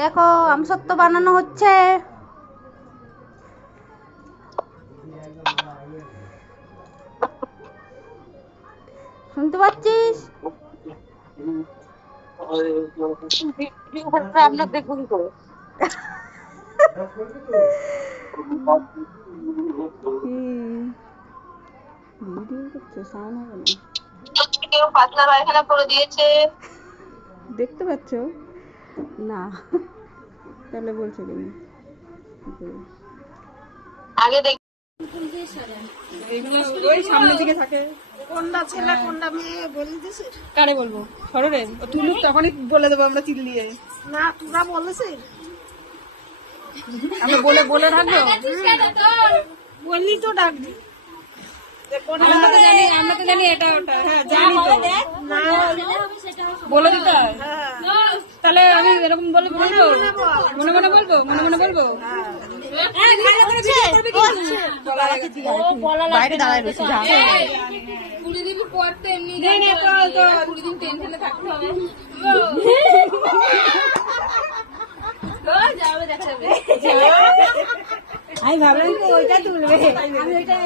দেখো আমসত্ত্ব বানানো হচ্ছে। শুনতে পাচ্ছিস? আপনার দেখুন তো ভিডিও করছো, সাউন্ড হবে না। কেউ পাতলা পায়খানা করে দিয়েছে। দেখতে পাচ্ছ না? তাহলে বলছো কেন? আগে দেখ এগুলো ওই সামনের দিকে থাকে। কোনটা ছেলে কোনটা মেয়ে বলে দিস? কারে বলবো? সররে তুলুক তখনই বলে দেবো আমরা চিল্লিয়ে। না তোরা বলেছিস? আমরা বলে বলে রাখবো। বললি তো ডাকবি। আমরা তো জানি এটা ওটা। হ্যাঁ জানি তো। না বলে দিতে হয়। হ্যাঁ তাহলে আমি এরকম বলে বলবো, মনে মনে বলবো, মনে মনে বলবো। বাইরে দাঁড়ায় রয়েছে। আমি ভাবলাম ওইটা তুলবে, আমি ওইটা